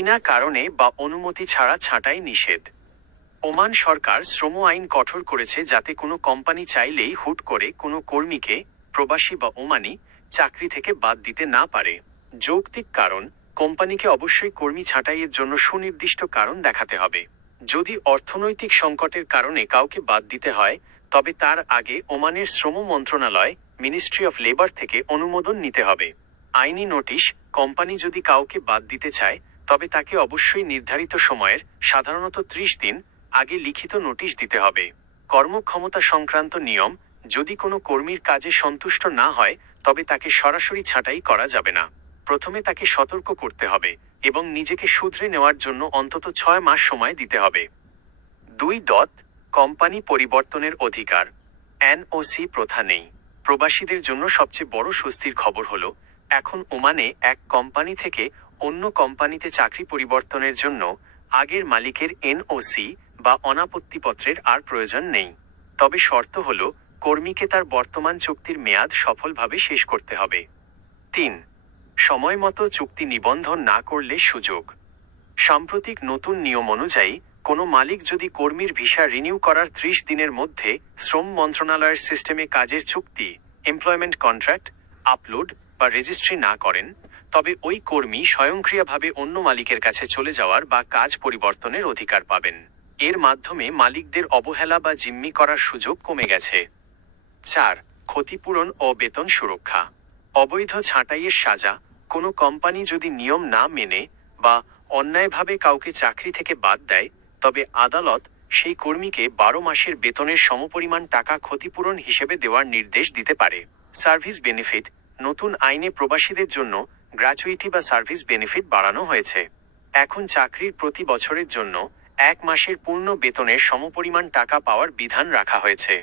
বিনা কারণে বা অনুমতি ছাড়া ছাঁটাই নিষেধ। ওমান সরকার শ্রম আইন কঠোর করেছে যাতে কোনো কোম্পানি চাইলেই হুট করে কোনো কর্মীকে, প্রবাসী বা ওমানি, চাকরি থেকে বাদ দিতে না পারে। যৌক্তিক কারণ: কোম্পানিকে অবশ্যই কর্মী ছাঁটাইয়ের জন্য সুনির্দিষ্ট কারণ দেখাতে হবে। যদি অর্থনৈতিক সংকটের কারণে কাউকে বাদ দিতে হয়, তবে তার আগে ওমানের শ্রম মন্ত্রণালয়, মিনিস্ট্রি অফ লেবার থেকে অনুমোদন নিতে হবে। আইনি নোটিশ: কোম্পানি যদি কাউকে বাদ দিতে চায়, তবে তাকে অবশ্যই নির্ধারিত সময়ের, সাধারণত 30 দিন, আগে লিখিত নোটিশ দিতে হবে। কর্মক্ষমতা সংক্রান্ত নিয়ম: যদি কোনো কর্মীর কাজে সন্তুষ্ট না হয়, তবে তাকে সরাসরি ছাঁটাই করা যাবে না। প্রথমে তাকে সতর্ক করতে হবে এবং নিজেকে শুধরে নেওয়ার জন্য অন্তত 6 মাস সময় দিতে হবে। 2. কোম্পানি পরিবর্তনের অধিকার। এনওসি প্রথা নেই। প্রবাসীদের জন্য সবচেয়ে বড় স্বস্তির খবর হলো, এখন ওমানে এক কোম্পানি থেকে অন্য কোম্পানিতে চাকরি পরিবর্তনের জন্য আগের মালিকের এনওসি বা অনাপত্তিপত্রের আর প্রয়োজন নেই। তবে শর্ত হলো, কর্মীকে তার বর্তমান চুক্তির মেয়াদ সফলভাবে শেষ করতে হবে। 3. সময়মতো চুক্তি নিবন্ধন না করলে সুযোগ। সাম্প্রতিক নতুন নিয়ম অনুযায়ী, কোনো মালিক যদি কর্মীর ভিসা রিনিউ করার 30 দিনের মধ্যে শ্রম মন্ত্রণালয়ের সিস্টেমে কাজের চুক্তি, এমপ্লয়মেন্ট কন্ট্রাক্ট, আপলোড বা রেজিস্ট্রি না করেন, তবে ওই কর্মী স্বয়ংক্রিয়ভাবে অন্য মালিকের কাছে চলে যাওয়ার বা কাজ পরিবর্তনের অধিকার পাবেন। এর মাধ্যমে মালিকদের অবহেলা বা জিম্মি করার সুযোগ কমে গেছে। 4. ক্ষতিপূরণ ও বেতন সুরক্ষা। অবৈধ ছাঁটাইয়ের সাজা: কোনো কোম্পানি যদি নিয়ম না মেনে বা অন্যায়ভাবে কাউকে চাকরি থেকে বাদ দেয়, তবে আদালত সেই কর্মীকে 12 মাসের বেতনের সমপরিমাণ টাকা ক্ষতিপূরণ হিসেবে দেওয়ার নির্দেশ দিতে পারে। সার্ভিস বেনিফিট: নতুন আইনে প্রবাসীদের জন্য গ্র্যাচুইটি বা সার্ভিস বেনিফিট বাড়ানো হয়েছে। এখন চাকরির প্রতি বছরের জন্য 1 মাসের পূর্ণ বেতনের সমপরিমাণ টাকা পাওয়ার বিধান রাখা হয়েছে।